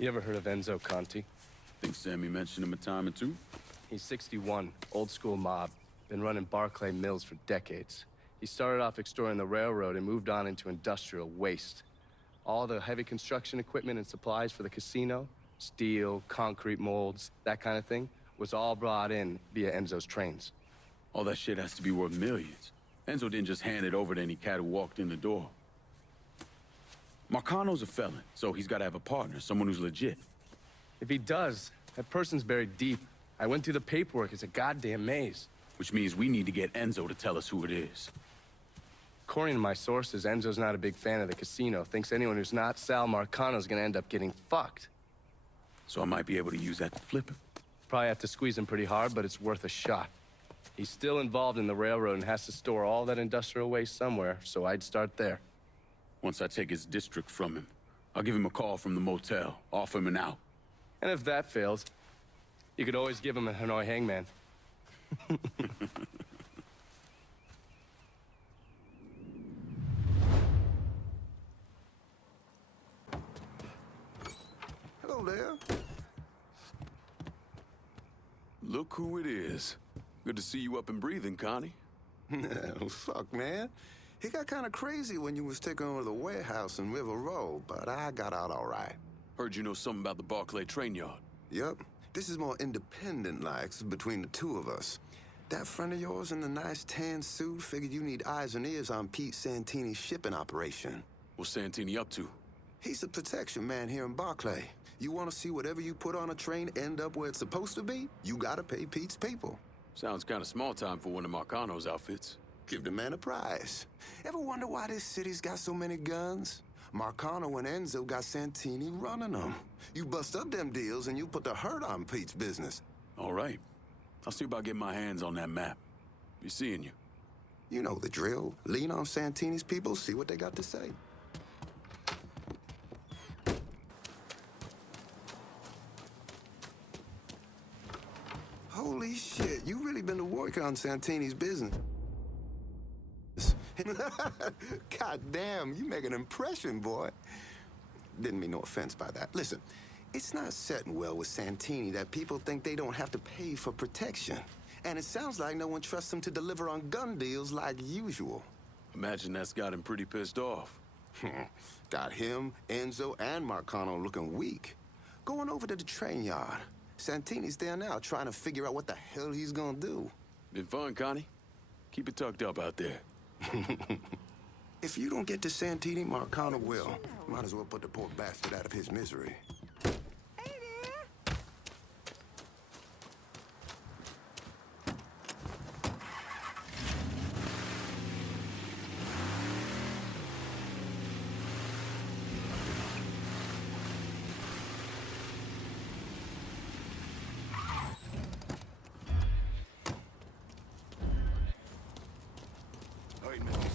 You ever heard of Enzo Conti? Think Sammy mentioned him a time or two. He's 61, old school mob. Been running Barclay mills for decades. He started off extorting the railroad and moved on into industrial waste. All the heavy construction equipment and supplies for the casino, steel, concrete molds, that kind of thing, was all brought in via Enzo's trains. All that shit has to be worth millions. Enzo didn't just hand it over to any cat who walked in the door. Marcano's a felon, so he's gotta have a partner, someone who's legit. If he does, that person's buried deep. I went through the paperwork, it's a goddamn maze. Which means we need to get Enzo to tell us who it is. According to my sources, Enzo's not a big fan of the casino. Thinks anyone who's not Sal Marcano's gonna end up getting fucked. So I might be able to use that to flip him. Probably have to squeeze him pretty hard, but it's worth a shot. He's still involved in the railroad and has to store all that industrial waste somewhere, so I'd start there. Once I take his district from him, I'll give him a call from the motel, offer him an out. And if that fails, you could always give him a Hanoi hangman. Hello there. Look who it is. Good to see you up and breathing, Connie. Fuck, man. He got kind of crazy when you was taking over the warehouse in River Road, but I got out all right. Heard you know something about the Barclay train yard. Yep. This is more independent-like between the two of us. That friend of yours in the nice tan suit figured you need eyes and ears on Pete Santini's shipping operation. What's Santini up to? He's the protection man here in Barclay. You want to see whatever you put on a train end up where it's supposed to be? You gotta pay Pete's people. Sounds kind of small time for one of Marcano's outfits. Give the man a prize. Ever wonder why this city's got so many guns? Marcano and Enzo got Santini running them. You bust up them deals and you put the hurt on Pete's business. All right. I'll see about getting my hands on that map. Be seeing you. You know the drill. Lean on Santini's people, see what they got to say. Holy shit, you really been to work on Santini's business. God damn, you make an impression, boy. Didn't mean no offense by that. Listen, it's not setting well with Santini that people think they don't have to pay for protection. And it sounds like no one trusts him to deliver on gun deals like usual. Imagine that's got him pretty pissed off. Got him, Enzo, and Marcano looking weak. Going over to the train yard. Santini's there now trying to figure out what the hell he's gonna do. Been fun, Connie. Keep it tucked up out there. If you don't get to Santini, Marcano will. Might as well put the poor bastard out of his misery.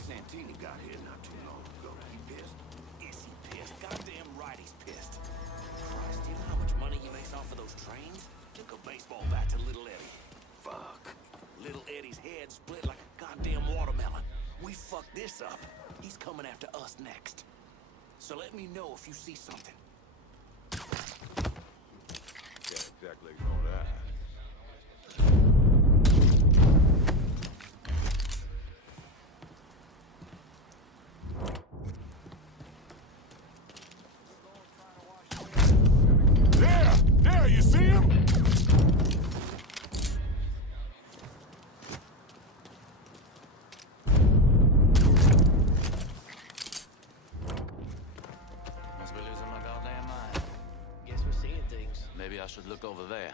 Santini got here not too long ago. He pissed? Is he pissed? Goddamn right he's pissed. Christ, do you know how much money he makes off of those trains? Took a baseball bat to Little Eddie. Fuck. Little Eddie's head split like a goddamn watermelon. We fucked this up. He's coming after us next. So let me know if you see something. Can't exactly ignore that. There, you see him? Must be losing my goddamn mind. Guess we're seeing things. Maybe I should look over there.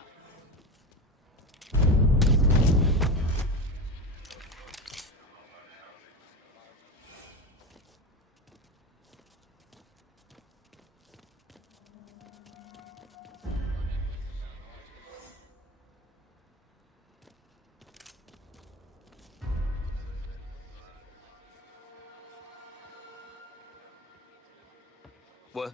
What?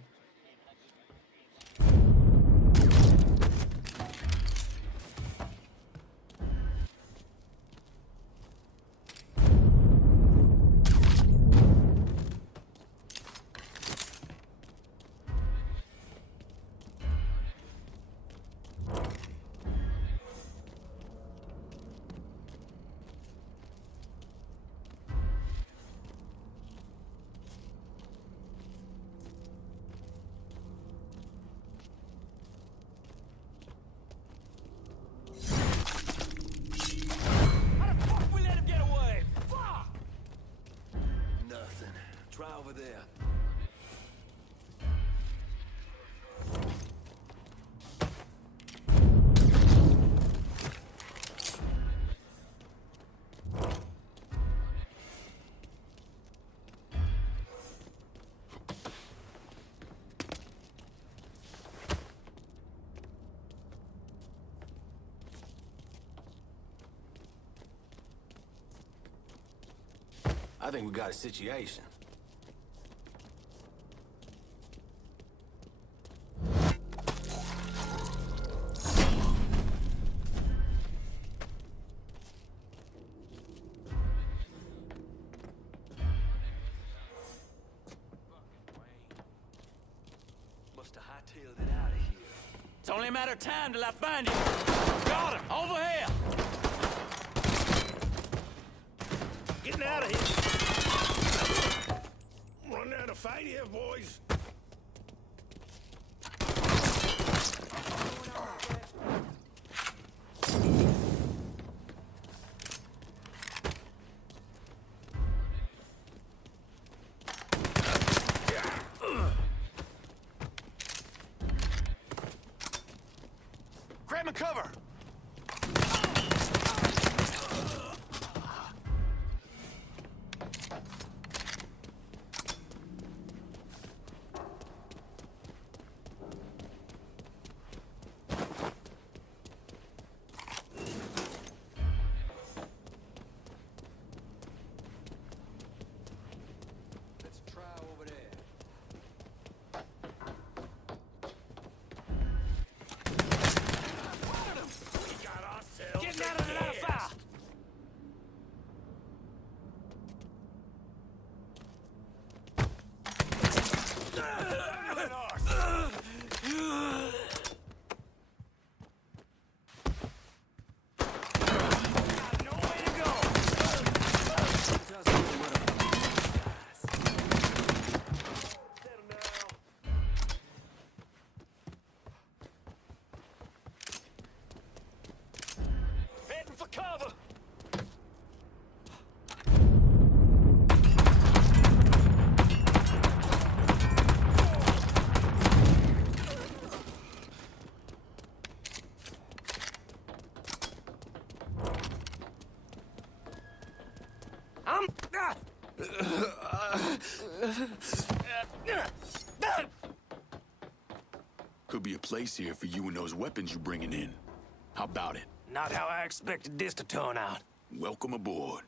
I think we got a situation. Must have hightailed it out of here. It's only a matter of time till I find you. Got him! Over here! Getting out of here. Run down to fight here, boys. Grab my cover! Let's try over there. We got ourselves. Getting out of the line of fire! Nowhere to go! Settle down. Heading for cover! Could be a place here for you and those weapons you're bringing in. How about it? Not how I expected this to turn out. Welcome aboard.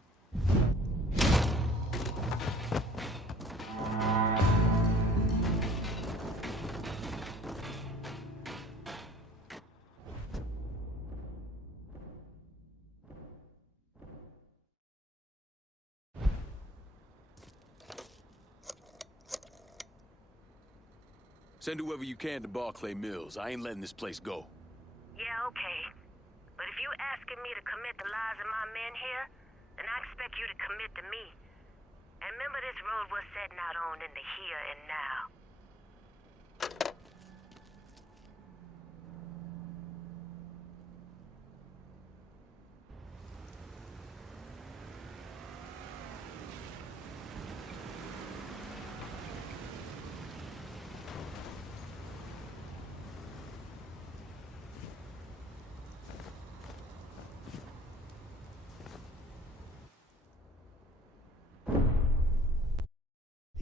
Send whoever you can to Barclay Mills. I ain't letting this place go. Yeah, okay. But if you asking me to commit the lives of my men here, then I expect you to commit to me. And remember this road we're setting out on in the here and now.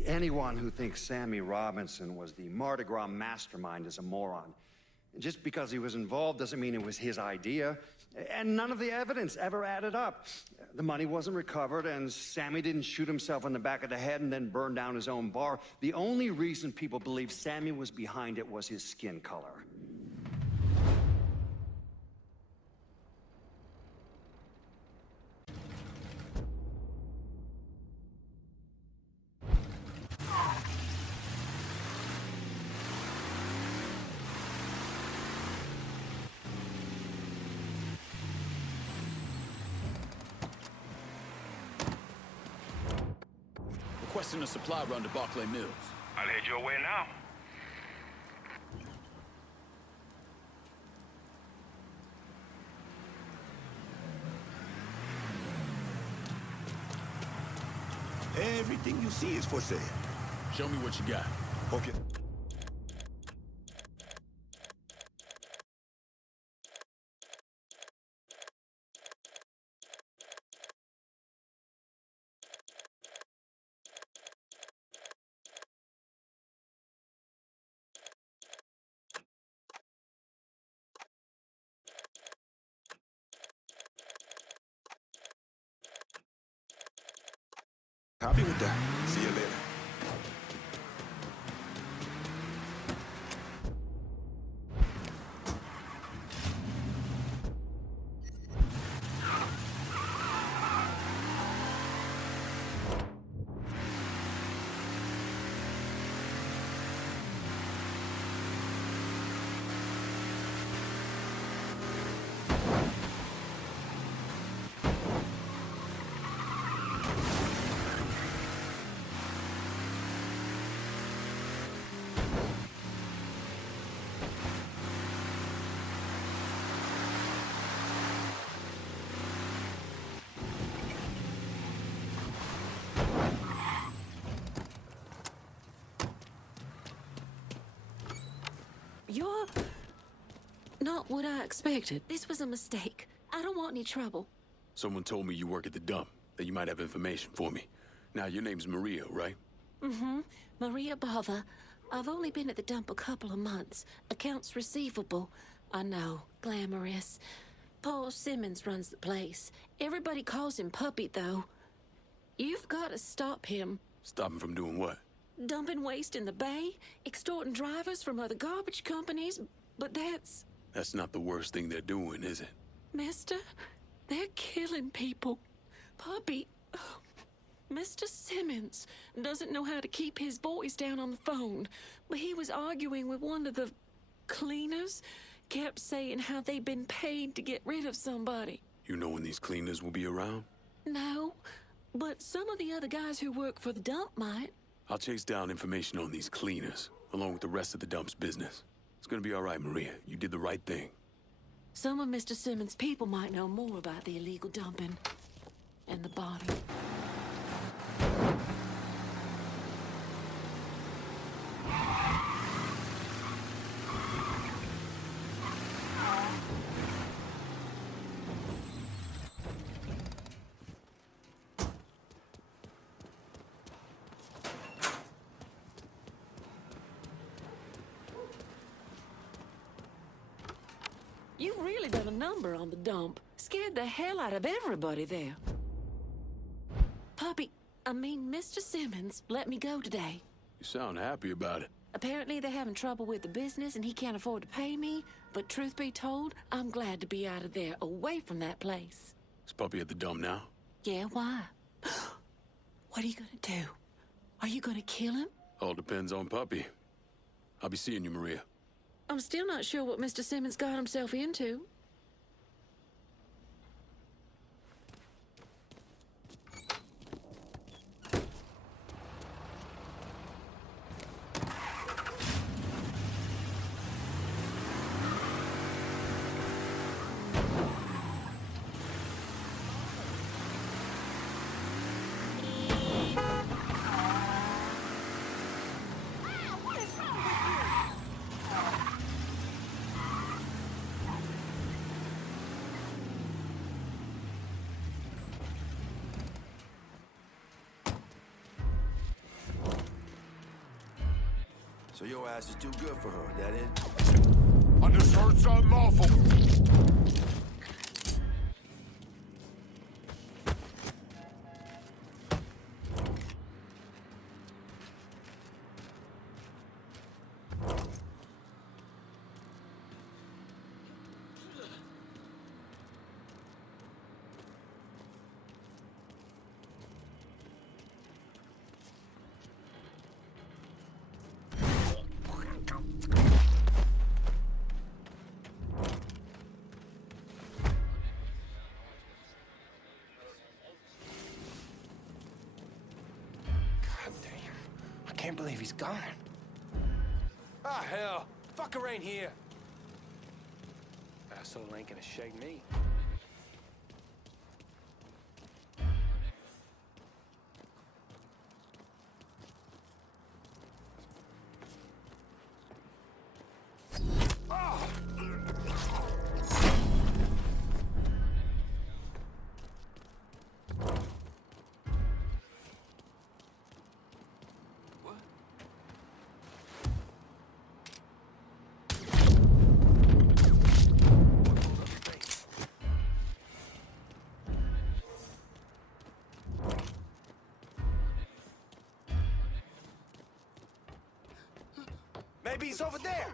Anyone who thinks Sammy Robinson was the Mardi Gras mastermind is a moron. Just because he was involved doesn't mean it was his idea. And none of the evidence ever added up. The money wasn't recovered, and Sammy didn't shoot himself in the back of the head and then burn down his own bar. The only reason people believe Sammy was behind it was his skin color. Requesting a supply run to Barclay Mills. I'll head your way now. Everything you see is for sale. Show me what you got. Okay. Happy with that. See you later. You're not what I expected. This was a mistake. I don't want any trouble. Someone told me you work at the dump, that you might have information for me. Now, your name's Maria, right? Mm-hmm. Maria Bother. I've only been at the dump a couple of months. Accounts receivable. I know. Glamorous. Paul Simmons runs the place. Everybody calls him Puppy, though. You've got to stop him. Stop him from doing what? Dumping waste in the bay, extorting drivers from other garbage companies, but that's... That's not the worst thing they're doing, is it? Mister, they're killing people. Puppy, Mr. Simmons doesn't know how to keep his voice down on the phone, but he was arguing with one of the cleaners, kept saying how they'd been paid to get rid of somebody. You know when these cleaners will be around? No, but some of the other guys who work for the dump might. I'll chase down information on these cleaners, along with the rest of the dump's business. It's gonna be all right, Maria. You did the right thing. Some of Mr. Simmons' people might know more about the illegal dumping and the body. You've really done a number on the dump. Scared the hell out of everybody there. Mr. Simmons let me go today. You sound happy about it. Apparently they're having trouble with the business and he can't afford to pay me. But truth be told, I'm glad to be out of there, away from that place. Is Puppy at the dump now? Yeah, why? What are you gonna do? Are you gonna kill him? All depends on Puppy. I'll be seeing you, Maria. I'm still not sure what Mr. Simmons got himself into. So your ass is too good for her, that it? I just heard something awful. I can't believe he's gone. Ah, hell. Fucker ain't here. Asshole ain't gonna shake me. Maybe he's over there.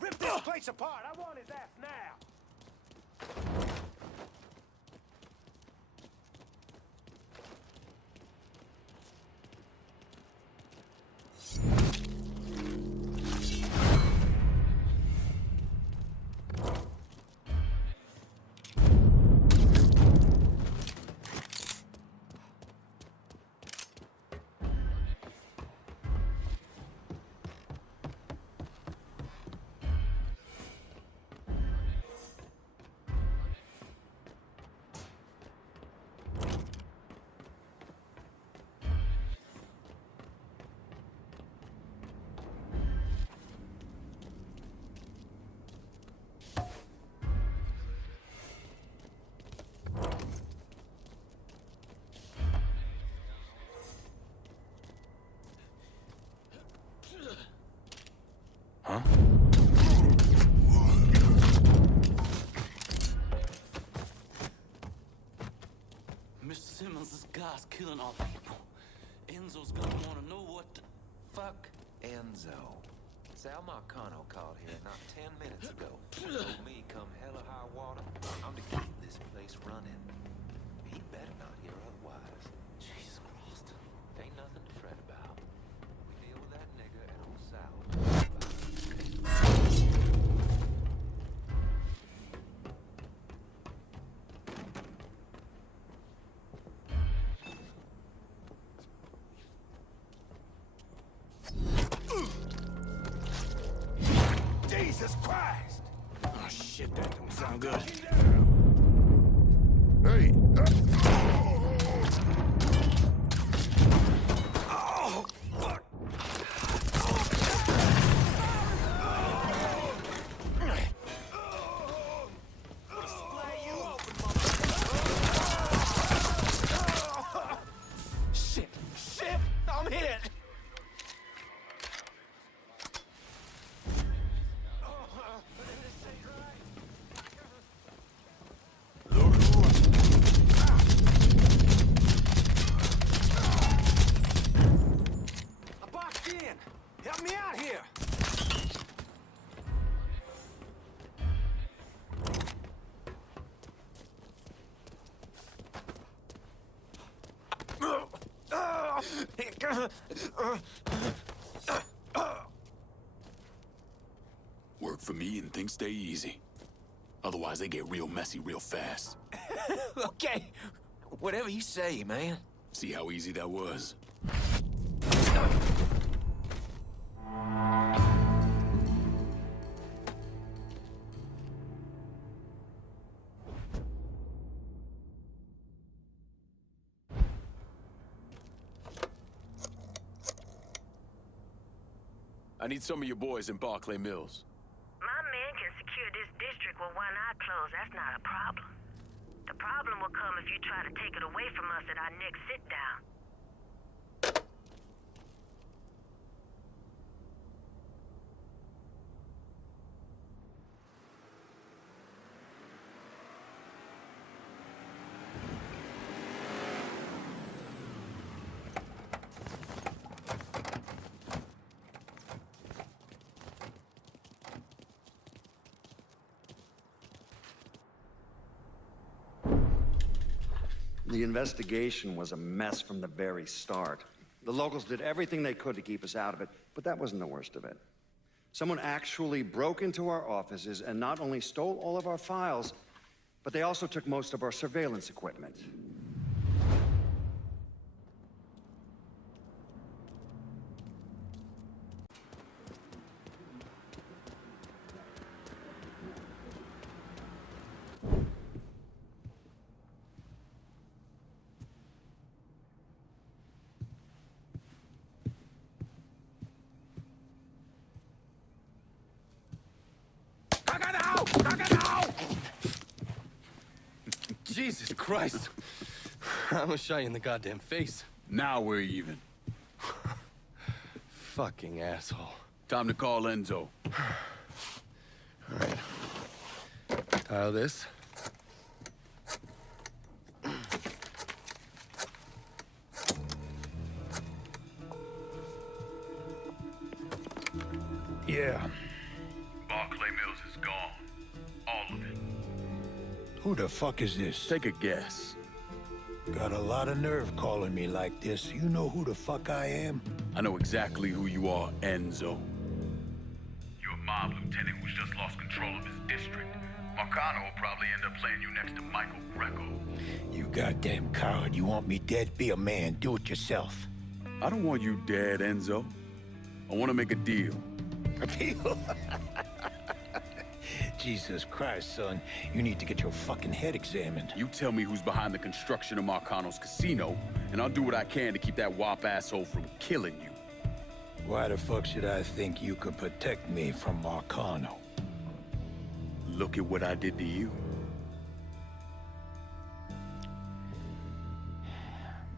Rip this place apart. I want his ass now. Huh? Mr. Simmons, this guy's killing our people. Enzo's gonna wanna know what the fuck. Enzo. Sal Marcano called here not 10 minutes ago. Told me come hell or high water, I'm to keep this place running. He better not hear otherwise. Jesus Christ. Ain't nothing to fret about. We deal with that nigga and old Sal will talk about it. Jesus Christ! Oh shit, that don't sound good. Hey! Oh, fuck. Shit! Shit! I'm hit! I boxed in! Help me out here! Work for me and things stay easy. Otherwise, they get real messy real fast. Okay, whatever you say, man. See how easy that was? I need some of your boys in Barclay Mills. My men can secure this district with one eye closed. That's not a problem. The problem will come if you try to take it away from us at our next sit-down. The investigation was a mess from the very start. The locals did everything they could to keep us out of it, but that wasn't the worst of it. Someone actually broke into our offices and not only stole all of our files, but they also took most of our surveillance equipment. Jesus Christ. I almost shot you in the goddamn face. Now we're even. Fucking asshole. Time to call Enzo. All right. Tile this. Yeah. Barclay Mills is gone. All of it. Who the fuck is this? Take a guess. Got a lot of nerve calling me like this. You know who the fuck I am? I know exactly who you are, Enzo. You're a mob lieutenant who's just lost control of his district. Marcano will probably end up playing you next to Michael Greco. You goddamn coward. You want me dead? Be a man. Do it yourself. I don't want you dead, Enzo. I want to make a deal. A deal? Jesus Christ, son. You need to get your fucking head examined. You tell me who's behind the construction of Marcano's casino, and I'll do what I can to keep that wop asshole from killing you. Why the fuck should I think you could protect me from Marcano? Look at what I did to you.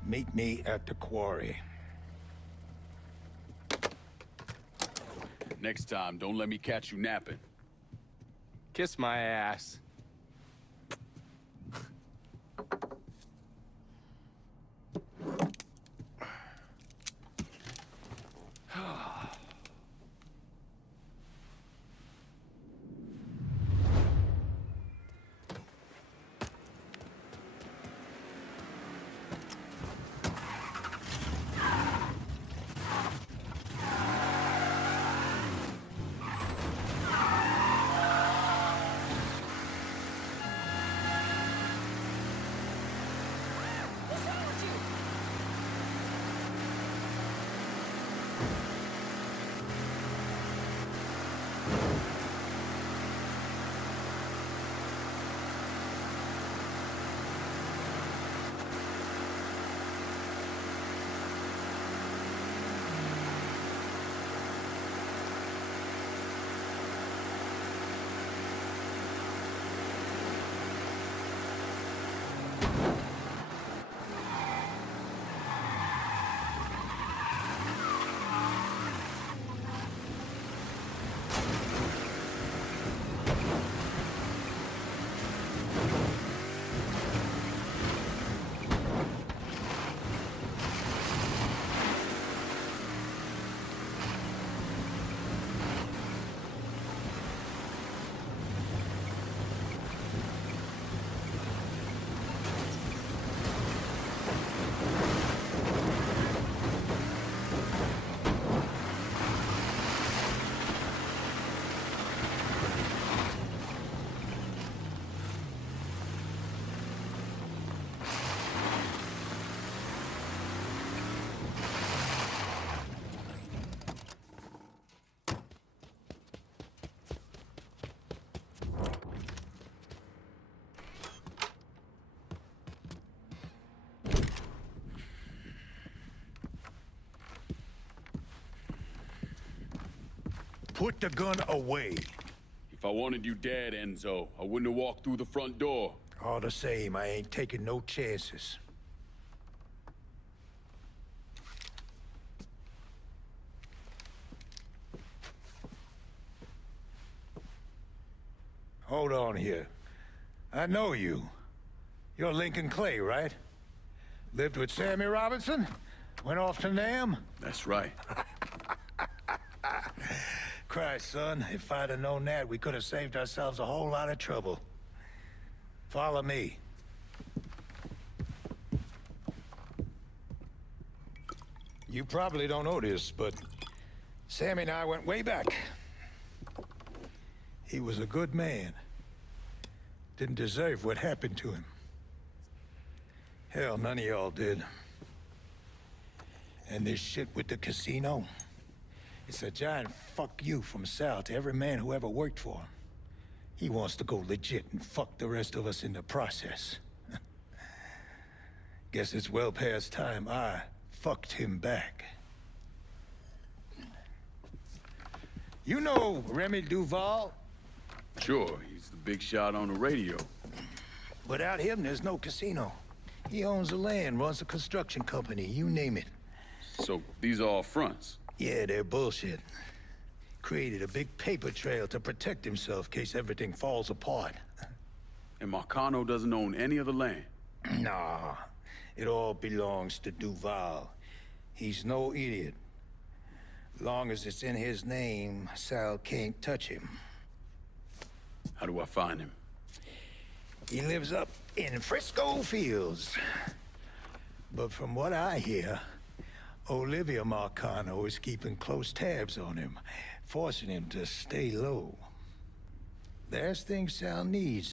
Meet me at the quarry. Next time, don't let me catch you napping. Kiss my ass. Put the gun away. If I wanted you dead, Enzo, I wouldn't have walked through the front door. All the same, I ain't taking no chances. Hold on here. I know you. You're Lincoln Clay, right? Lived with Sammy Robinson? Went off to Nam? That's right. Christ, son, if I'd have known that, we could have saved ourselves a whole lot of trouble. Follow me. You probably don't know this, but Sammy and I went way back. He was a good man. Didn't deserve what happened to him. Hell, none of y'all did. And this shit with the casino, it's a giant fuck you from Sal to every man who ever worked for him. He wants to go legit and fuck the rest of us in the process. Guess it's well past time I fucked him back. You know Remy Duval? Sure, he's the big shot on the radio. Without him, there's no casino. He owns the land, runs a construction company, you name it. So, these are all fronts? Yeah, they're bullshit. Created a big paper trail to protect himself in case everything falls apart. And Marcano doesn't own any of the land? Nah, it all belongs to Duval. He's no idiot. Long as it's in his name, Sal can't touch him. How do I find him? He lives up in Frisco Fields. But from what I hear, Olivia Marcano is keeping close tabs on him, forcing him to stay low. There's things Sal needs.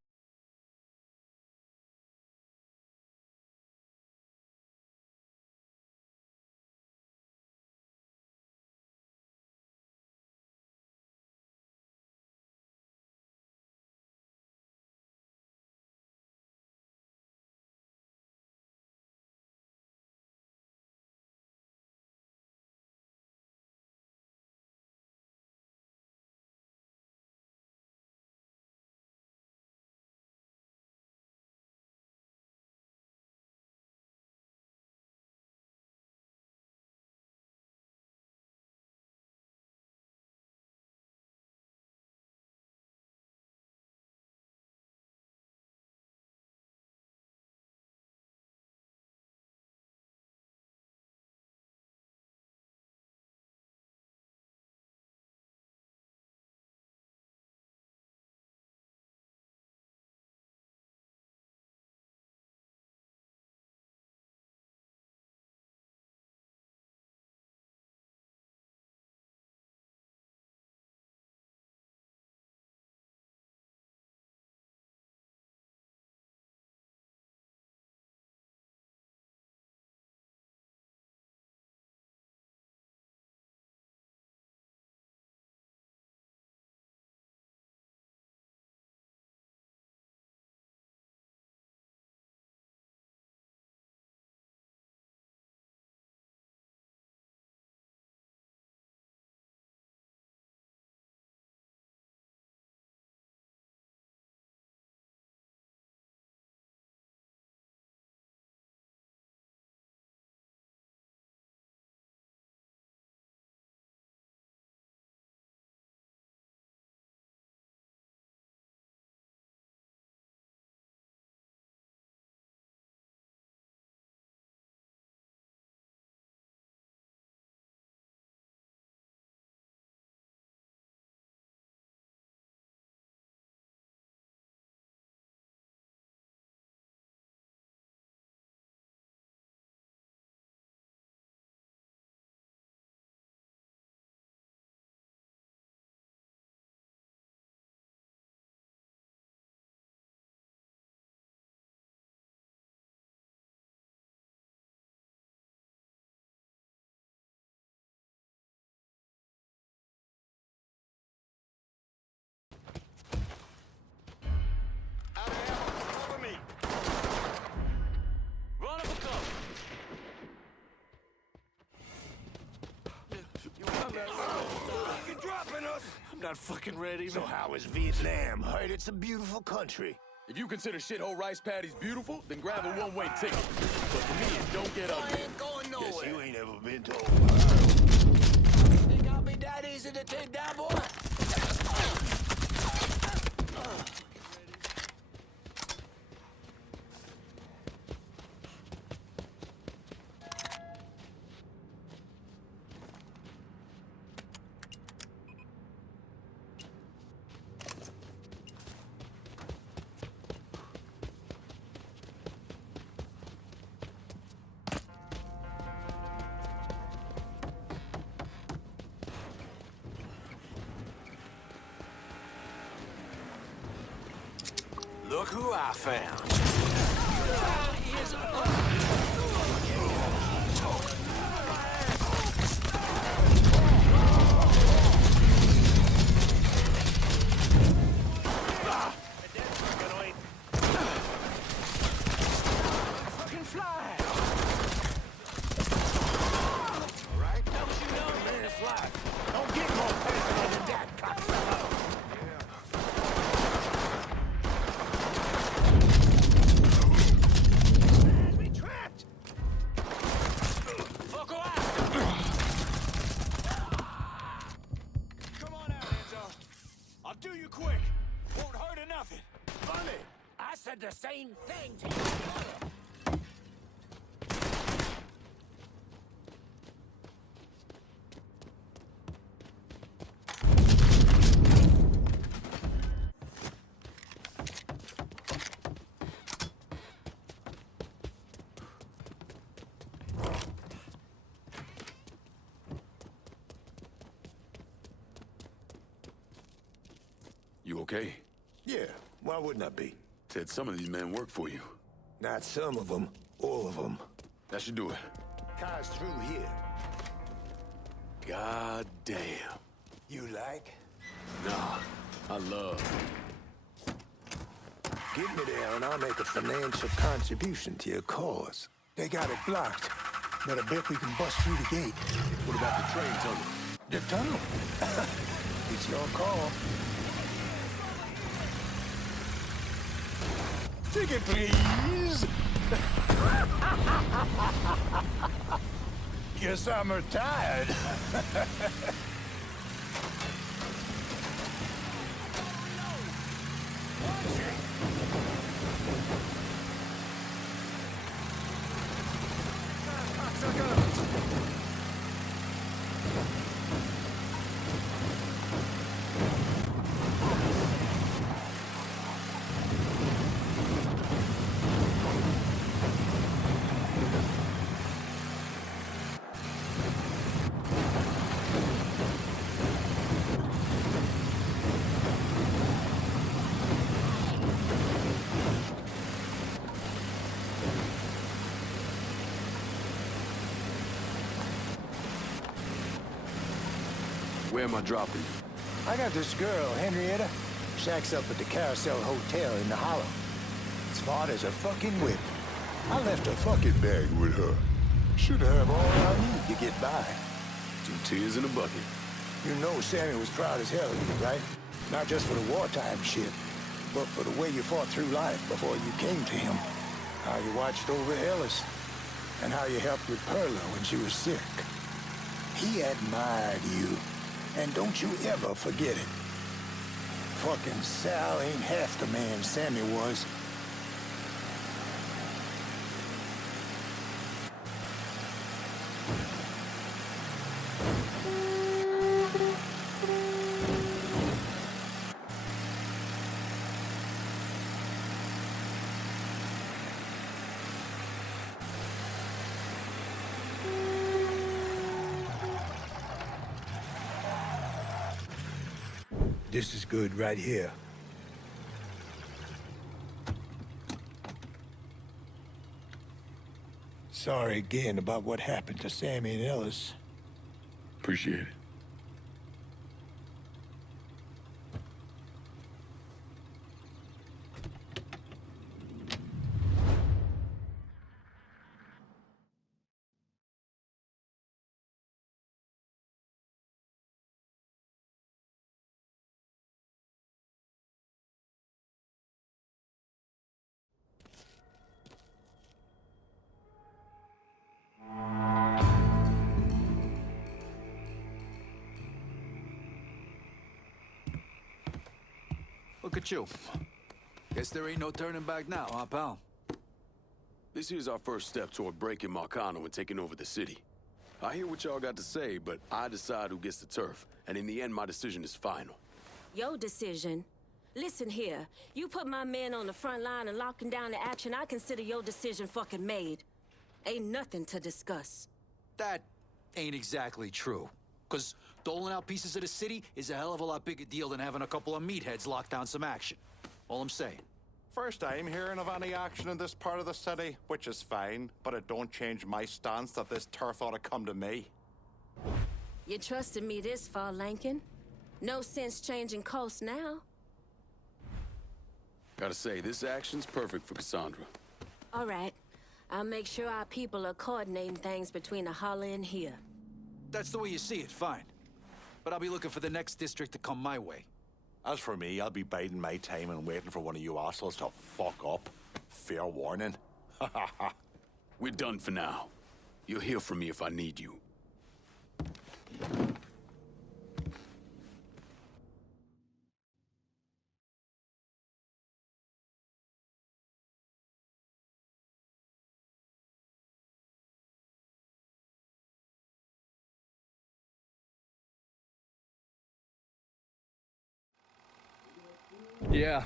Not fucking ready. So how is Vietnam? Heard it's a beautiful country. If you consider shithole rice paddies beautiful, then grab a one-way ticket. But for me, it don't get ugly. I ain't going nowhere. Guess you ain't ever been to Think I'll be that easy to take down, boy? Look who I found. fucking fly. All right? Don't you know, man, it's life. Don't get more personal than that, cocksucker. Won't hurt or nothing. Funny. I said the same thing to your brother. You okay? Yeah, why wouldn't I be? Said some of these men work for you. Not some of them, all of them. That should do it. Car's through here. God damn. You like? Nah, I love. Get me there and I'll make a financial contribution to your cause. They got it blocked, but I bet we can bust through the gate. What about the train tunnel? The tunnel? It's your call. Ticket, please. Guess I'm retired. Where am I dropping you? I got this girl, Henrietta. Shacks up at the Carousel Hotel in the Hollow. Smart as a fucking whip. I left a fucking bag with her. Should have all I need to get by. 2 tears in a bucket. You know Sammy was proud as hell of you, right? Not just for the wartime shit, but for the way you fought through life before you came to him. How you watched over Ellis, and how you helped with Perla when she was sick. He admired you, and don't you ever forget it. Fucking Sal ain't half the man Sammy was. This is good right here. Sorry again about what happened to Sammy and Ellis. Appreciate it. Look at you. Guess there ain't no turning back now, huh, pal? This here's our first step toward breaking Marcano and taking over the city. I hear what y'all got to say, but I decide who gets the turf. And in the end, my decision is final. Your decision? Listen here. You put my men on the front line and locking down the action, I consider your decision fucking made. Ain't nothing to discuss. That ain't exactly true. Because doling out pieces of the city is a hell of a lot bigger deal than having a couple of meatheads lock down some action. All I'm saying. First time hearing of any action in this part of the city, which is fine, but it don't change my stance that this turf ought to come to me. You trusted me this far, Lankin. No sense changing course now. Gotta say, this action's perfect for Cassandra. All right. I'll make sure our people are coordinating things between the Hollow and here. That's the way you see it, fine. But I'll be looking for the next district to come my way. As for me, I'll be biding my time and waiting for one of you assholes to fuck up. Fair warning. We're done for now. You'll hear from me if I need you. Yeah.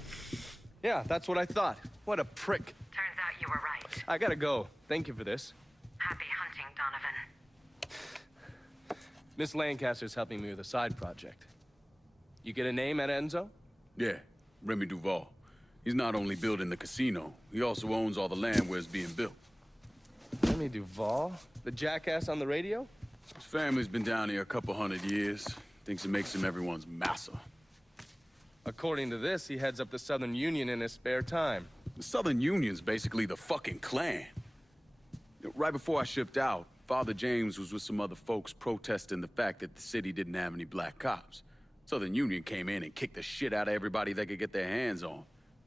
Yeah, that's what I thought. What a prick. Turns out you were right. I gotta go. Thank you for this. Happy hunting, Donovan. Miss Lancaster's helping me with a side project. You get a name at Enzo? Yeah, Remy Duval. He's not only building the casino, he also owns all the land where it's being built. Remy Duval? The jackass on the radio? His family's been down here a couple 100 years. Thinks it makes him everyone's massa. According to this, he heads up the Southern Union in his spare time. The Southern Union's basically the fucking Klan. Right before I shipped out, Father James was with some other folks protesting the fact that the city didn't have any black cops. Southern Union came in and kicked the shit out of everybody they could get their hands on.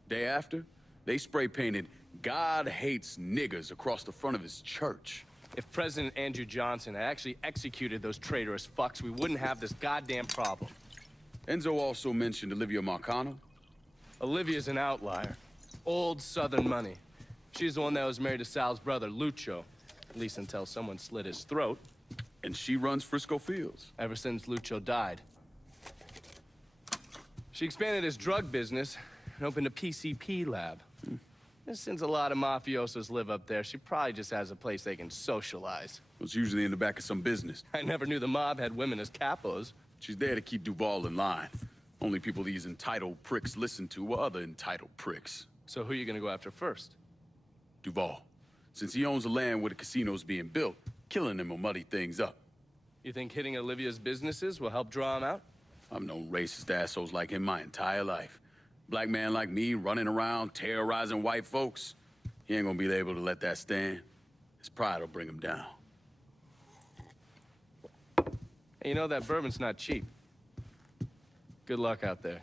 Day after, they spray-painted "God hates niggers" across the front of his church. If President Andrew Johnson had actually executed those traitorous fucks, we wouldn't have this goddamn problem. Enzo also mentioned Olivia Marcano. Olivia's an outlier. Old Southern money. She's the one that was married to Sal's brother, Lucho. At least until someone slit his throat. And she runs Frisco Fields. Ever since Lucho died. She expanded his drug business and opened a PCP lab. Since a lot of mafiosos live up there, she probably just has a place they can socialize. It's usually in the back of some business. I never knew the mob had women as capos. She's there to keep Duval in line. Only people these entitled pricks listen to were other entitled pricks. So who are you gonna go after first? Duval. Since he owns the land where the casino's being built, killing him will muddy things up. You think hitting Olivia's businesses will help draw him out? I've known racist assholes like him my entire life. Black man like me running around terrorizing white folks. He ain't gonna be able to let that stand. His pride will bring him down. Hey, you know that bourbon's not cheap. Good luck out there.